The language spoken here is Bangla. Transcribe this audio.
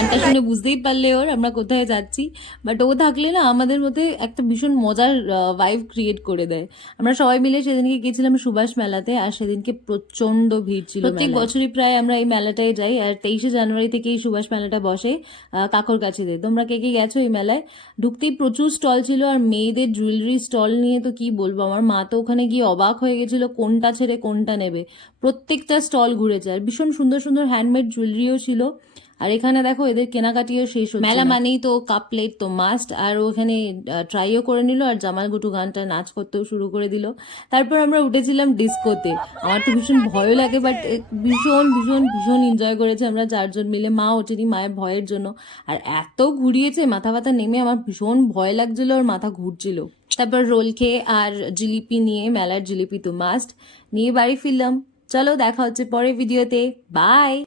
গানটা শুনে বুঝতেই পারলে ওর আমরা কোথায় যাচ্ছি। বাট ও থাকলে না আমাদের মধ্যে একটা ভীষণ মজার ভাইব ক্রিয়েট করে দেয়। আমরা সবাই মিলে সেদিনকে গেছিলাম সুভাষ মেলাতে, আর সেদিনকে প্রচন্ড ভিড় ছিল। প্রত্যেক বছরই প্রায় আমরা এই মেলাটায় যাই, আর 23শে জানুয়ারি থেকেই সুভাষ মেলাটা বসে কাকর কাছে। তোমরা কে কে গেছো এই মেলায়? ঢুকতেই প্রচুর স্টল ছিল, আর মেয়েদের জুয়েলারি স্টল নিয়ে তো কি বলবো, আমার মা তো ওখানে গিয়ে অবাক হয়ে গেছিল কোনটা ছেড়ে কোনটা নেবে। প্রত্যেকটা স্টল ঘুরেছে, আর ভীষণ সুন্দর সুন্দর হ্যান্ডমেড জুয়েলারিও ছিল। আর এখানে দেখো এদের কেনাকাটিও শেষ হচ্ছে। মেলা মানেই তো কাপ প্লেট তো মাস্ট, আর ওখানে ট্রাইও করে নিল, আর জামাল গুটু গানটা নাচ করতেও শুরু করে দিল। তারপর আমরা উঠেছিলাম ডিস্কোতে। আমার তো ভীষণ ভয়ও লাগে, বাট ভীষণ ভীষণ ভীষণ এনজয় করেছে আমরা চারজন মিলে। মা ওঠেনি মায়ের ভয়ের জন্য, আর এত ঘুরিয়েছে মাথা ব্যথা নেমে আমার ভীষণ ভয় লাগছিল, আর মাথা ঘুরছিল। তারপর রোল খেয়ে আর জিলিপি নিয়ে, মেলার জিলিপি তো মাস্ট, নিয়ে বাড়ি ফিরলাম। চলো দেখা হচ্ছে পরের ভিডিওতে, বাই।